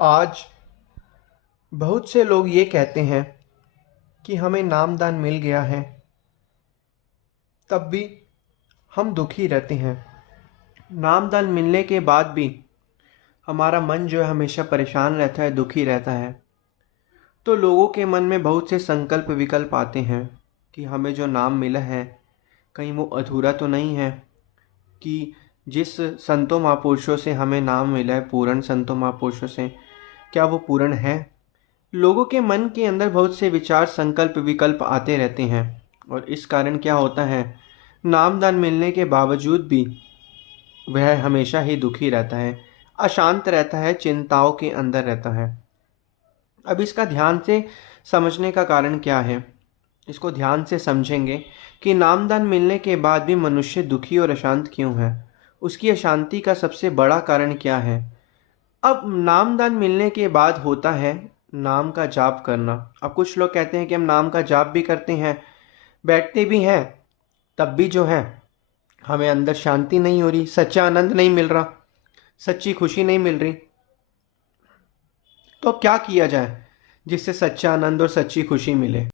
आज बहुत से लोग ये कहते हैं कि हमें नामदान मिल गया है, तब भी हम दुखी रहते हैं। नामदान मिलने के बाद भी हमारा मन जो है हमेशा परेशान रहता है, दुखी रहता है। तो लोगों के मन में बहुत से संकल्प विकल्प आते हैं कि हमें जो नाम मिला है कहीं वो अधूरा तो नहीं है, कि जिस संतों महापुरुषों से हमें नाम मिला है, पूर्ण संतों महापुरुषों से, क्या वो पूर्ण है। लोगों के मन के अंदर बहुत से विचार संकल्प विकल्प आते रहते हैं और इस कारण क्या होता है, नामदान मिलने के बावजूद भी वह हमेशा ही दुखी रहता है, अशांत रहता है, चिंताओं के अंदर रहता है। अब इसका ध्यान से समझने का कारण क्या है, इसको ध्यान से समझेंगे कि नामदान मिलने के बाद भी मनुष्य दुखी और अशांत क्यों है, उसकी अशांति का सबसे बड़ा कारण क्या है। अब नामदान मिलने के बाद होता है नाम का जाप करना। अब कुछ लोग कहते हैं कि हम नाम का जाप भी करते हैं, बैठते भी हैं, तब भी जो है हमें अंदर शांति नहीं हो रही, सच्चा आनंद नहीं मिल रहा, सच्ची खुशी नहीं मिल रही। तो अब क्या किया जाए जिससे सच्चा आनंद और सच्ची खुशी मिले।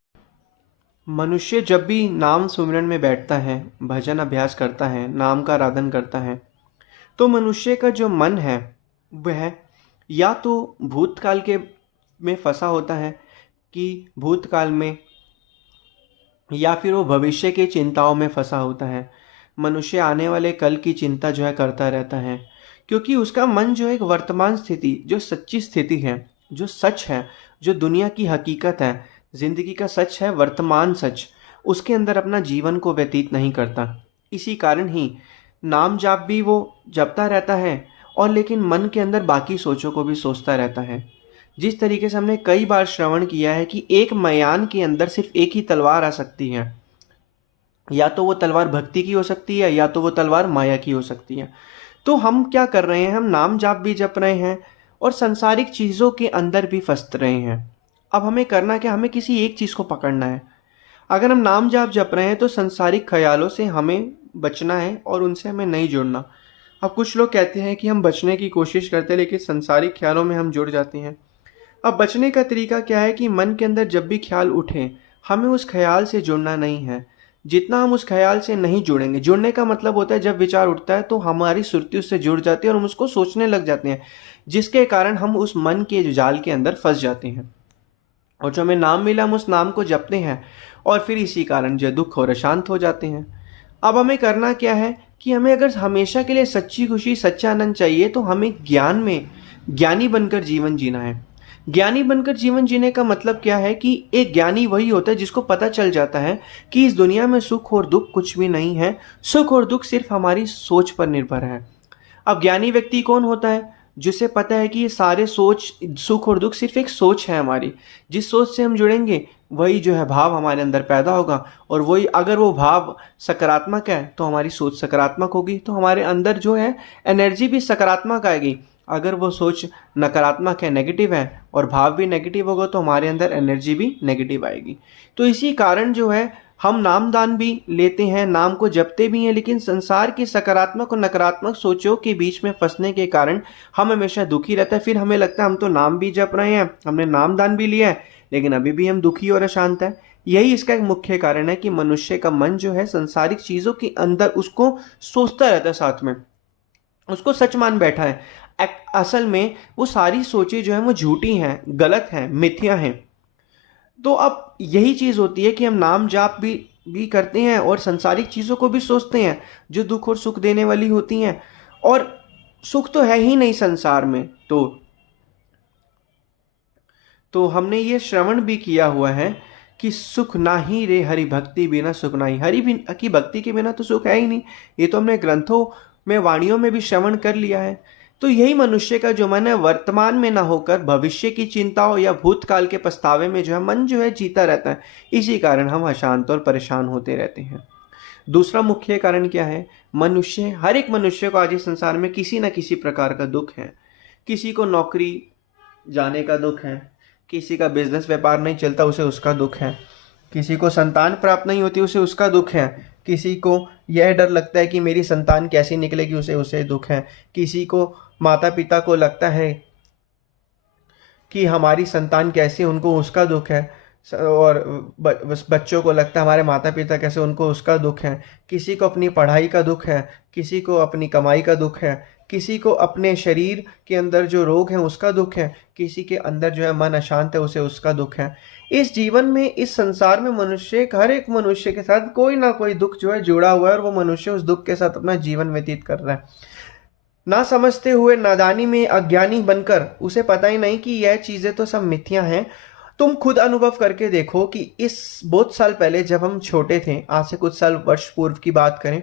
मनुष्य जब भी नाम सुमिरन में बैठता है, भजन अभ्यास करता है, नाम का आराधन करता है, तो मनुष्य का जो मन है वह या तो भूतकाल के में फंसा होता है कि भूतकाल में, या फिर वो भविष्य की चिंताओं में फंसा होता है। मनुष्य आने वाले कल की चिंता जो है करता रहता है, क्योंकि उसका मन जो एक वर्तमान स्थिति, जो सच्ची स्थिति है, जो सच है, जो दुनिया की हकीकत है, जिंदगी का सच है, वर्तमान सच, उसके अंदर अपना जीवन को व्यतीत नहीं करता। इसी कारण ही नाम जाप भी वो जपता रहता है और लेकिन मन के अंदर बाकी सोचों को भी सोचता रहता है। जिस तरीके से हमने कई बार श्रवण किया है कि एक मयान के अंदर सिर्फ एक ही तलवार आ सकती है, या तो वो तलवार भक्ति की हो सकती है या तो वो तलवार माया की हो सकती है। तो हम क्या कर रहे हैं, हम नाम जाप भी जप रहे हैं और संसारिक चीज़ों के अंदर भी फंस रहे हैं। अब हमें करना क्या, हमें किसी एक चीज़ को पकड़ना है। अगर हम नाम जाप जप रहे हैं तो संसारिक ख्यालों से हमें बचना है और उनसे हमें नहीं जुड़ना। अब कुछ लोग कहते हैं कि हम बचने की कोशिश करते हैं लेकिन संसारिक ख्यालों में हम जुड़ जाते हैं। अब बचने का तरीका क्या है कि मन के अंदर जब भी ख्याल उठे, हमें उस ख्याल से जुड़ना नहीं है। जितना हम उस ख्याल से नहीं जुड़ेंगे, जुड़ने का मतलब होता है जब विचार उठता है तो हमारी सुरती उससे जुड़ जाती है और हम उसको सोचने लग जाते हैं, जिसके कारण हम उस मन के जाल के अंदर फंस जाते हैं। और जो हमें नाम मिला हम उस नाम को जपते हैं और फिर इसी कारण जो दुख और अशांत हो जाते हैं। अब हमें करना क्या है कि हमें अगर हमेशा के लिए सच्ची खुशी, सच्चा आनंद चाहिए तो हमें ज्ञान में ज्ञानी बनकर जीवन जीना है। ज्ञानी बनकर जीवन जीने का मतलब क्या है कि एक ज्ञानी वही होता है जिसको पता चल जाता है कि इस दुनिया में सुख और दुख कुछ भी नहीं है, सुख और दुख सिर्फ हमारी सोच पर निर्भर है। अब ज्ञानी व्यक्ति कौन होता है, जिसे पता है कि ये सारे सोच, सुख और दुख सिर्फ एक सोच है हमारी। जिस सोच से हम जुड़ेंगे वही जो है भाव हमारे अंदर पैदा होगा, और वही अगर वो भाव सकारात्मक है तो हमारी सोच सकारात्मक होगी, तो हमारे अंदर जो है एनर्जी भी सकारात्मक आएगी। अगर वो सोच नकारात्मक है, नेगेटिव है, और भाव भी नेगेटिव होगा तो हमारे अंदर एनर्जी भी नेगेटिव आएगी। तो इसी कारण जो है हम नामदान भी लेते हैं, नाम को जपते भी हैं, लेकिन संसार की सकारात्मक और नकारात्मक सोचों के बीच में फंसने के कारण हम हमेशा दुखी रहते हैं। फिर हमें लगता है हम तो नाम भी जप रहे हैं, हमने नामदान भी लिया है, लेकिन अभी भी हम दुखी और अशांत हैं। यही इसका एक मुख्य कारण है कि मनुष्य का मन जो है संसारिक चीजों के अंदर उसको सोचता रहता है, साथ में उसको सच मान बैठा है। असल में वो सारी सोचें जो है वो झूठी हैं, गलत हैं, मिथ्या हैं। तो अब यही चीज होती है कि हम नाम जाप भी करते हैं और संसारिक चीजों को भी सोचते हैं जो दुख और सुख देने वाली होती हैं, और सुख तो है ही नहीं संसार में। तो हमने ये श्रवण भी किया हुआ है कि सुख ना ही रे हरि भक्ति बिना सुख नाही, की भक्ति के बिना तो सुख है ही नहीं। ये तो हमने ग्रंथों में, वाणियों में भी श्रवण कर लिया है। तो यही मनुष्य का जो मन है वर्तमान में ना होकर भविष्य की चिंताओं या भूतकाल के पछतावे में जो है मन जो है जीता रहता है। इसी कारण हम अशांत और परेशान होते रहते हैं। दूसरा मुख्य कारण क्या है, मनुष्य, हर एक मनुष्य को आज इस संसार में किसी न किसी प्रकार का दुख है। किसी को नौकरी जाने का दुख है, किसी का बिजनेस व्यापार नहीं चलता उसे उसका दुख है, किसी को संतान प्राप्त नहीं होती उसे उसका दुख है, किसी को यह डर लगता है कि मेरी संतान कैसी निकलेगी उसे उसे दुख है, किसी को माता पिता को लगता है कि हमारी संतान कैसी, उनको उसका दुख है। और बच्चों को लगता है हमारे माता पिता कैसे, उनको उसका दुख है। किसी को अपनी पढ़ाई का दुख है, किसी को अपनी कमाई का दुख है, किसी को अपने शरीर के अंदर जो रोग है उसका दुख है, किसी के अंदर जो है मन अशांत है उसे उसका दुख है। इस जीवन में, इस संसार में मनुष्य, हर एक मनुष्य के साथ कोई ना कोई दुख जो है जुड़ा हुआ है, और वो मनुष्य उस दुख के साथ अपना जीवन व्यतीत कर रहा है। ना समझते हुए, नादानी में अज्ञानी बनकर, उसे पता ही नहीं कि यह चीजें तो सब मिथ्या हैं। तुम खुद अनुभव करके देखो कि इस बहुत साल पहले जब हम छोटे थे, आज से कुछ साल वर्ष पूर्व की बात करें,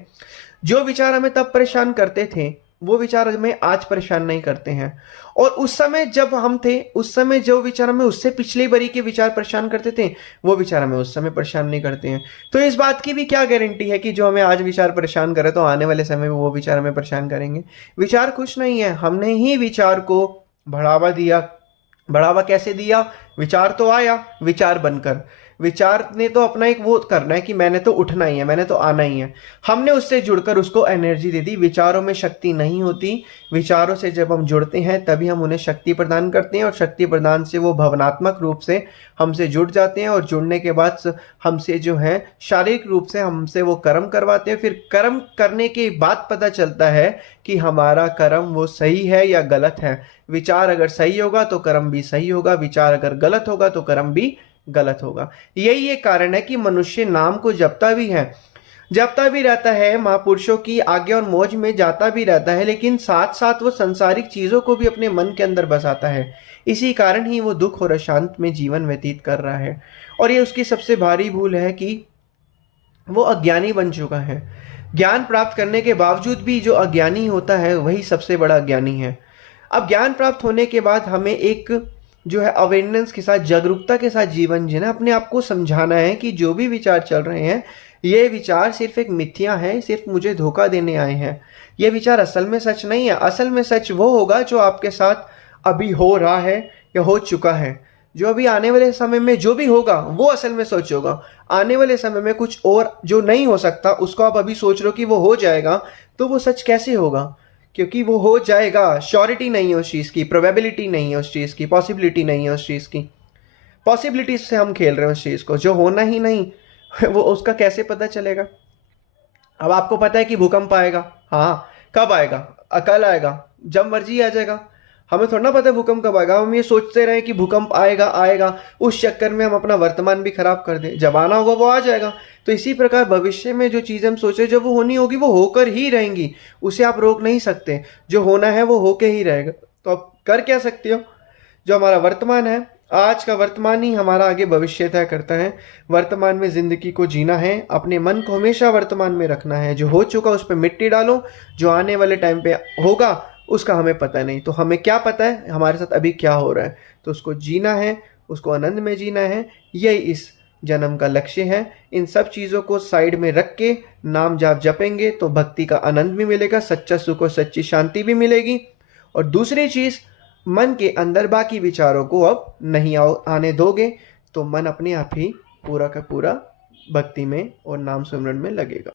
जो विचार हमें तब परेशान करते थे वो विचार हमें आज परेशान नहीं करते हैं। और उस समय जब हम थे, उस समय जो विचार हमें उससे पिछली बरी के विचार परेशान करते थे, वो विचार हमें उस समय परेशान नहीं करते हैं। तो इस बात की भी क्या गारंटी है कि जो हमें आज विचार परेशान करे तो आने वाले समय में वो विचार हमें परेशान करेंगे। विचार कुछ नहीं है, हमने ही विचार को बढ़ावा दिया। बढ़ावा कैसे दिया? विचार तो आया विचार बनकर। विचार ने तो अपना एक वो करना है कि मैंने तो उठना ही है, मैंने तो आना ही है। हमने उससे जुड़कर उसको एनर्जी दे दी। विचारों में शक्ति नहीं होती। विचारों से जब हम जुड़ते हैं तभी हम उन्हें शक्ति प्रदान करते हैं, और शक्ति प्रदान से वो भावनात्मक रूप से हमसे जुड़ जाते हैं, और जुड़ने के बाद हमसे जो है शारीरिक रूप से हमसे वो कर्म करवाते हैं। फिर कर्म करने के बाद पता चलता है कि हमारा कर्म वो सही है या गलत है। विचार अगर सही होगा तो कर्म भी सही होगा, विचार अगर गलत होगा तो कर्म भी गलत होगा। यही एक कारण है कि मनुष्य नाम को जपता भी है, जपता भी रहता है, महापुरुषों की आज्ञा और मौज में जाता भी रहता है, लेकिन साथ साथ वो संसारिक चीजों को भी अपने मन के अंदर बसाता है। इसी कारण ही वो दुख और अशांत में जीवन व्यतीत कर रहा है। और ये उसकी सबसे भारी भूल है कि वो अज्ञानी बन चुका है। ज्ञान प्राप्त करने के बावजूद भी जो अज्ञानी होता है वही सबसे बड़ा अज्ञानी है। अब ज्ञान प्राप्त होने के बाद हमें एक जो है अवेयरनेस के साथ, जागरूकता के साथ जीवन जीना, अपने आप को समझाना है कि जो भी विचार चल रहे हैं ये विचार सिर्फ एक मिथ्या है, सिर्फ मुझे धोखा देने आए हैं। ये विचार असल में सच नहीं है। असल में सच वो होगा जो आपके साथ अभी हो रहा है या हो चुका है। जो अभी आने वाले समय में जो भी होगा वो असल में सच होगा। आने वाले समय में कुछ और जो नहीं हो सकता उसको आप अभी सोच रहे हो कि वो हो जाएगा, तो वो सच कैसे होगा? क्योंकि वो हो जाएगा, श्योरिटी नहीं है उस चीज़ की, प्रोबेबिलिटी नहीं है उस चीज़ की, पॉसिबिलिटी नहीं है उस चीज़ की। पॉसिबिलिटीज से हम खेल रहे हैं उस चीज़ को, जो होना ही नहीं वो उसका कैसे पता चलेगा? अब आपको पता है कि भूकंप आएगा, हाँ, कब आएगा? कल आएगा, जब मर्जी आ जाएगा। हमें थोड़ा ना पता है भूकंप कब आएगा। हम ये सोचते रहे कि भूकंप आएगा आएगा, उस चक्कर में हम अपना वर्तमान भी खराब कर दें। जब आना होगा वो आ जाएगा। तो इसी प्रकार भविष्य में जो चीज़ें हम सोचे जब वो होनी होगी वो होकर ही रहेंगी, उसे आप रोक नहीं सकते। जो होना है वो होके ही रहेगा। तो आप कर क्या सकते हो? जो हमारा वर्तमान है, आज का वर्तमान ही हमारा आगे भविष्य तय करता है। वर्तमान में जिंदगी को जीना है, अपने मन को हमेशा वर्तमान में रखना है। जो हो चुका उस पर मिट्टी डालो, जो आने वाले टाइम पे होगा उसका हमें पता नहीं। तो हमें क्या पता है हमारे साथ अभी क्या हो रहा है? तो उसको जीना है, उसको आनंद में जीना है। यही इस जन्म का लक्ष्य है। इन सब चीज़ों को साइड में रख के नाम जाप जपेंगे तो भक्ति का आनंद भी मिलेगा, सच्चा सुख और सच्ची शांति भी मिलेगी। और दूसरी चीज़, मन के अंदर बाकी विचारों को अब नहीं आने दोगे तो मन अपने आप ही पूरा का पूरा भक्ति में और नाम सिमरन में लगेगा।